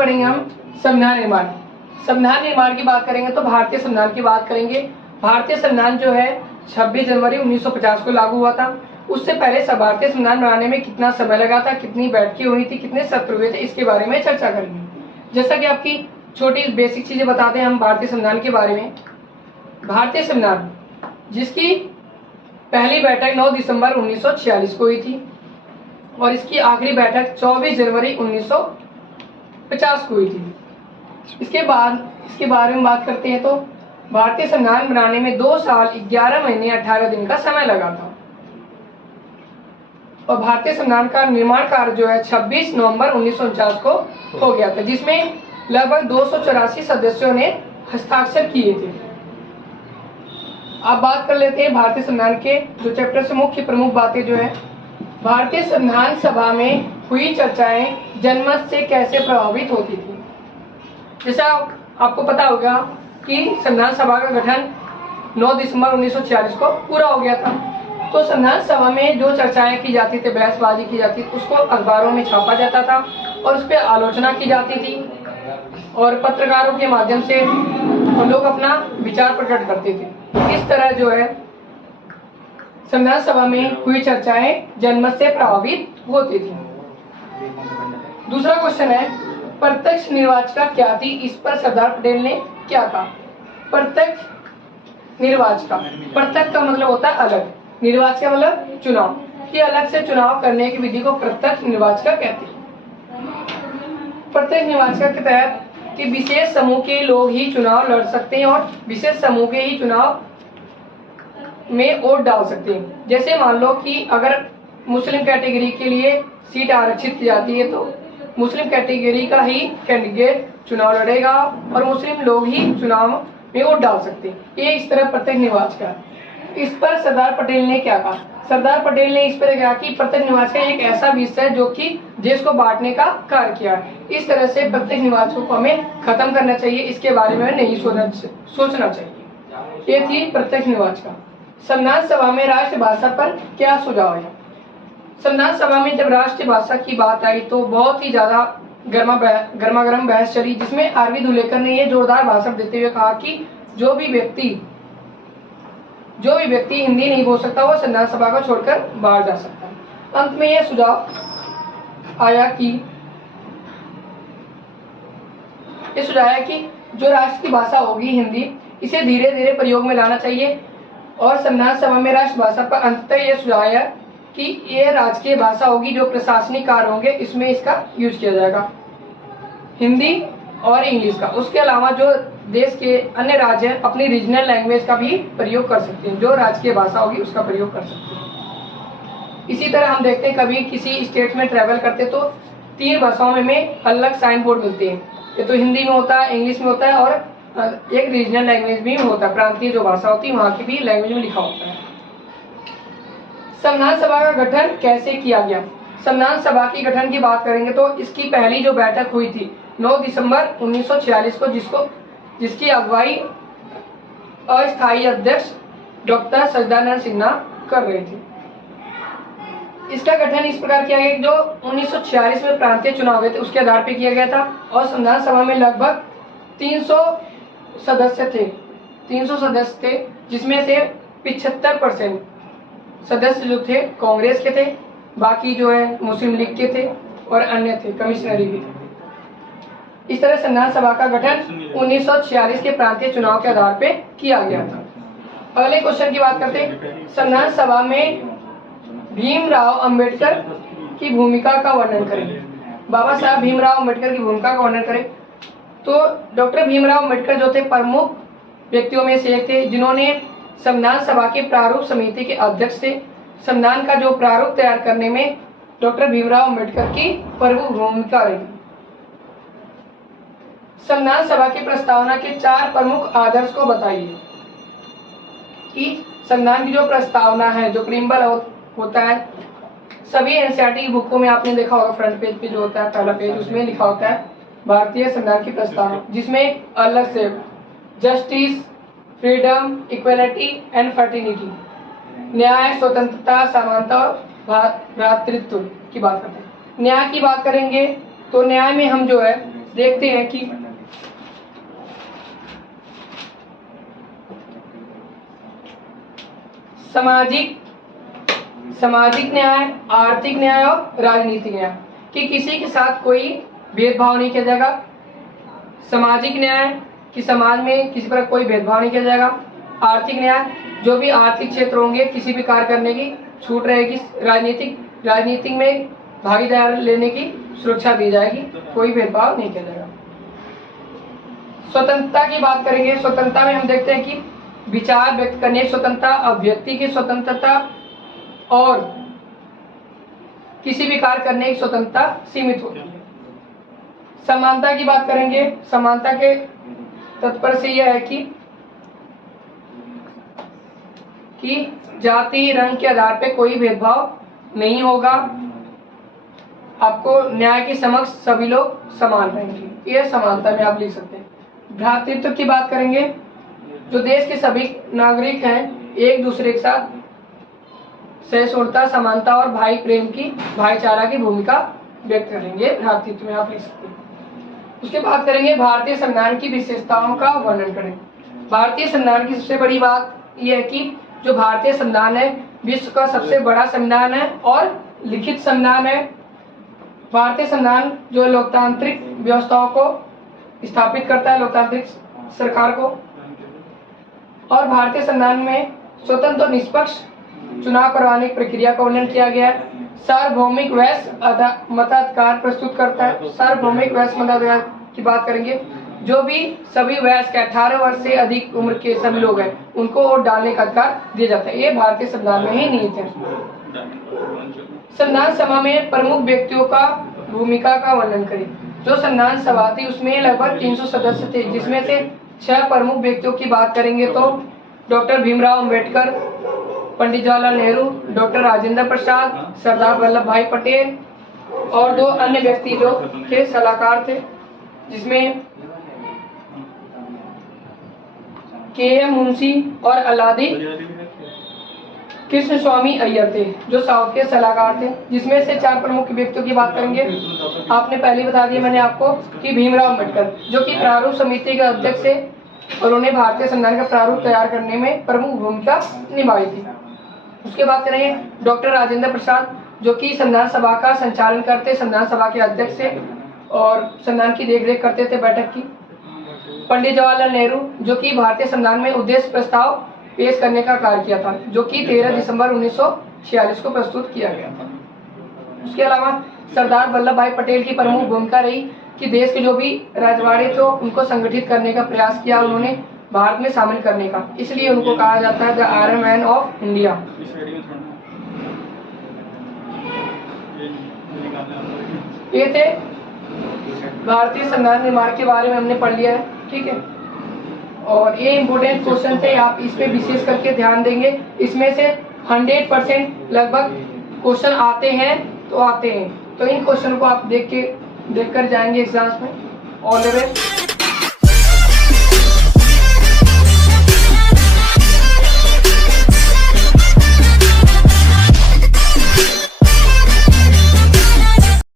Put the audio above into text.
पढ़ेंगे हम संविधान निर्माण। संविधान निर्माण की बात करेंगे तो भारतीय संविधान की बात करेंगे। भारतीय संविधान जो है 26 जनवरी 1950 को लागू हुआ था। उससे पहले भारतीय संविधान बनाने में कितना समय लगा था, कितनी बैठकें हुई थी, कितने सत्र हुए थे, इसके बारे में चर्चा करेंगे। जैसा कि आपकी छोटी बेसिक चीजें बताते हैं हम भारतीय संविधान के बारे में। भारतीय संविधान जिसकी पहली बैठक 9 दिसंबर 1946 को हुई थी और इसकी आखिरी बैठक 24 जनवरी 1950 को हुई थी। इसके बारे में बात करते हैं तो भारतीय संविधान बनाने में 2 साल 11 महीने 18 दिन का समय लगा था और भारतीय संविधान का निर्माण कार्य जो है 26 नवंबर 1949 को हो गया था, जिसमें लगभग 284 सदस्यों ने हस्ताक्षर किए थे। अब बात कर लेते हैं भारतीय संविधान के जो चैप्टर से मुख्य प्रमुख बातें जो है। भारतीय संविधान सभा में हुई चर्चाएं जनमत से कैसे प्रभावित होती थी। जैसा आपको पता होगा कि संविधान सभा का गठन 9 दिसंबर 1946 को पूरा हो गया था। तो संविधान सभा में जो चर्चाएं की जाती थी, बहसबाजी की जाती थी, उसको अखबारों में छापा जाता था और उस पर आलोचना की जाती थी और पत्रकारों के माध्यम से लोग अपना विचार प्रकट करते थे। इस तरह जो है संविधान सभा में हुई चर्चाएं जनमत से प्रभावित होती थी। दूसरा क्वेश्चन है प्रत्यक्ष निर्वाचिका क्या थी, इस पर सरदार पटेल ने क्या कहा। प्रत्यक्ष निर्वाचिका, प्रत्यक्ष का मतलब होता है अलग, निर्वाचिका मतलब चुनाव, कि अलग से चुनाव करने की विधि को प्रत्यक्ष निर्वाचिका कहते हैं। प्रत्यक्ष निर्वाचिका के तहत कि विशेष समूह के लोग ही चुनाव लड़ सकते हैं और विशेष समूह के ही चुनाव में वोट डाल सकते हैं। जैसे मान लो कि अगर मुस्लिम कैटेगरी के लिए सीट आरक्षित की जाती है तो मुस्लिम कैटेगरी का ही कैंडिडेट चुनाव लड़ेगा और मुस्लिम लोग ही चुनाव में वोट डाल सकते हैं। ये इस तरह प्रत्यक्ष निर्वाचिका है। इस पर सरदार पटेल ने क्या कहा। सरदार पटेल ने इस पर कहा कि प्रत्यक्ष निर्वाचिका एक ऐसा विषय है जो कि देश को बांटने का कार्य किया है। इस तरह से प्रत्यक्ष निर्वाचकों को हमें खत्म करना चाहिए, इसके बारे में नहीं सोचना चाहिए। ये थी प्रत्यक्ष निर्वाचिका। संविधान सभा में राष्ट्रभाषा पर क्या सुझाव है। संविधान सभा में जब राष्ट्रीय भाषा की बात आई तो बहुत ही ज्यादा गर्मा-गर्म बहस चली, जिसमें आरवी धुलेकर ने ये जोरदार भाषण देते हुए कहा कि जो भी व्यक्ति हिंदी नहीं बोल सकता वो संविधान सभा को छोड़कर बाहर जा सकता है। अंत में यह सुझाव आया कि जो राष्ट्र की भाषा होगी हिंदी, इसे धीरे धीरे प्रयोग में लाना चाहिए और संविधान सभा में राष्ट्रभाषा पर अंततः यह सुझाव आया कि यह राजकीय भाषा होगी, जो प्रशासनिक कार्य होंगे इसमें इसका यूज किया जाएगा, हिंदी और इंग्लिश का। उसके अलावा जो देश के अन्य राज्य अपनी रीजनल लैंग्वेज का भी प्रयोग कर सकते हैं, जो राजकीय भाषा होगी उसका प्रयोग कर सकते हैं। इसी तरह हम देखते हैं कभी किसी स्टेट में ट्रैवल करते तो 3 भाषाओं में अलग साइन बोर्ड मिलते हैं। ये तो हिंदी में होता है, इंग्लिश में होता है और एक रीजनल लैंग्वेज भी होता है, प्रांतीय जो भाषा होती है वहाँ की भी लैंग्वेज में लिखा होता है। संविधान सभा का गठन कैसे किया गया। संविधान सभा की गठन की बात करेंगे तो इसकी पहली जो बैठक हुई थी 9 दिसंबर 1946 को, जिसकी अगुवाई अस्थायी अध्यक्ष डॉक्टर सच्चिदानंद सिन्हा कर रहे थे। इसका गठन इस प्रकार किया गया कि जो 1946 में प्रांतीय चुनाव हुए थे उसके आधार पर किया गया था और संविधान सभा में लगभग 300 सदस्य थे, जिसमें से 75% सदस्य जो थे कांग्रेस के थे, बाकी जो है मुस्लिम लीग के थे और अन्य थे, कमिश्नरी भी थे। इस तरह संविधान सभा का गठन 1946 के प्रांतीय चुनाव के आधार पर किया गया था। अगले क्वेश्चन की बात करते हैं। संविधान सभा में भीमराव अंबेडकर की भूमिका का वर्णन करें। बाबा साहब भीमराव अंबेडकर की भूमिका का वर्णन करें तो डॉक्टर भीमराव अंबेडकर जो थे प्रमुख व्यक्तियों में से एक थे, जिन्होंने संविधान सभा के प्रारूप समिति के अध्यक्ष थे। संविधान का जो प्रारूप तैयार करने में डॉक्टर भीमराव अंबेडकर की प्रमुख भूमिका रही। संविधान सभा की प्रस्तावना के 4 प्रमुख आदर्श को बताइए। कि संविधान की जो प्रस्तावना है, जो प्रीम्बल होता है, सभी एनसीईआरटी की बुकों में आपने देखा होगा फ्रंट पेज पे जो होता है पहला पेज, उसमें लिखा होता है भारतीय संविधान की प्रस्तावना, जिसमें अलग से justice, freedom, equality and fraternity, न्याय, स्वतंत्रता, समानता और भ्रातृत्व की बात करते हैं। न्याय की बात करेंगे तो न्याय में हम जो है देखते हैं कि सामाजिक न्याय, आर्थिक न्याय और राजनीतिक न्याय, कि किसी के साथ कोई भेदभाव नहीं किया जाएगा। सामाजिक न्याय कि समाज में किसी पर कोई भेदभाव नहीं किया जाएगा। आर्थिक न्याय, जो भी आर्थिक क्षेत्र होंगे किसी भी कार्य करने की छूट रहेगी। राजनीतिक में भागीदारी लेने की सुरक्षा दी जाएगी, कोई भेदभाव नहीं किया जाएगा। स्वतंत्रता की बात करेंगे। स्वतंत्रता में हम देखते हैं कि विचार व्यक्त करने की स्वतंत्रता, अभिव्यक्ति की स्वतंत्रता और किसी भी कार्य करने की स्वतंत्रता सीमित होती है। समानता की बात करेंगे। समानता के तात्पर्य से यह है कि जाति, रंग के आधार पे कोई भेदभाव नहीं होगा। आपको न्याय के समक्ष सभी लोग समान रहेंगे। यह समानता में आप लिख सकते हैं। भ्रातृत्व की बात करेंगे। जो देश के सभी नागरिक हैं एक दूसरे के साथ सहिष्णुता, समानता और भाईचारा की भूमिका व्यक्त करेंगे। भ्रातृत्व में आप लिख सकते हैं। उसके बाद करेंगे भारतीय संविधान की विशेषताओं का वर्णन करें। भारतीय संविधान की सबसे बड़ी बात यह है कि जो भारतीय संविधान है विश्व का सबसे बड़ा संविधान है और लिखित संविधान है। भारतीय संविधान जो लोकतांत्रिक व्यवस्थाओं को स्थापित करता है, लोकतांत्रिक सरकार को। और भारतीय संविधान में स्वतंत्र और निष्पक्ष चुनाव करवाने की प्रक्रिया का वर्णन किया गया है। सार्वभौमिक वैश्य मताधिकार प्रस्तुत करता है। सार्वभौमिक वैश्य मताधिकार की बात करेंगे। जो भी सभी वयस्क 18 वर्ष से अधिक उम्र के सभी लोग हैं उनको वोट डालने का अधिकार दिया जाता है। ये भारतीय संविधान में ही निहित है। संविधान सभा में प्रमुख व्यक्तियों का भूमिका का वर्णन करें। जो संविधान सभा थी उसमें लगभग 300 सदस्य थे, जिसमें से 6 प्रमुख व्यक्तियों की बात करेंगे तो डॉक्टर भीमराव अंबेडकर, पंडित जवाहरलाल नेहरू, डॉक्टर राजेंद्र प्रसाद, सरदार वल्लभ भाई पटेल और 2 अन्य व्यक्ति जो के सलाहकार थे, जिसमें के.एम. मुंशी और अल्लादी कृष्ण स्वामी अय्यर थे, जो साउथ के सलाहकार थे। जिसमें से 4 प्रमुख व्यक्तियों की बात करेंगे। आपने पहले बता दिया मैंने आपको कि भीमराव अंबेडकर, जो कि प्रारूप समिति के अध्यक्ष थे और उन्होंने भारतीय संविधान का प्रारूप तैयार करने में प्रमुख भूमिका निभाई थी। उसके बाद करेंगे डॉक्टर राजेंद्र प्रसाद, जो कि संविधान सभा का संचालन करते, संविधान सभा के अध्यक्ष थे और संविधान की देखरेख करते थे, बैठक की। पंडित जवाहरलाल नेहरू, जो कि भारतीय संविधान में उद्देश्य प्रस्ताव पेश करने का कार्य किया था, जो कि 13 दिसंबर 1946 को प्रस्तुत किया गया था। उसके अलावा सरदार वल्लभ भाई पटेल की प्रमुख भूमिका रही कि देश के जो भी राजवाड़े थे उनको संगठित करने का प्रयास किया उन्होंने, भारत में शामिल करने का। इसलिए उनको कहा जाता है the iron man of India. ये थे भारतीय संविधान निर्माण के बारे में हमने पढ़ लिया है, ठीक है। और ये इम्पोर्टेंट क्वेश्चन थे, आप इस पे विशेष करके ध्यान देंगे। इसमें से 100% लगभग क्वेश्चन आते हैं तो आते हैं, तो इन क्वेश्चन को आप देख कर जाएंगे एग्जाम्स में। All the best.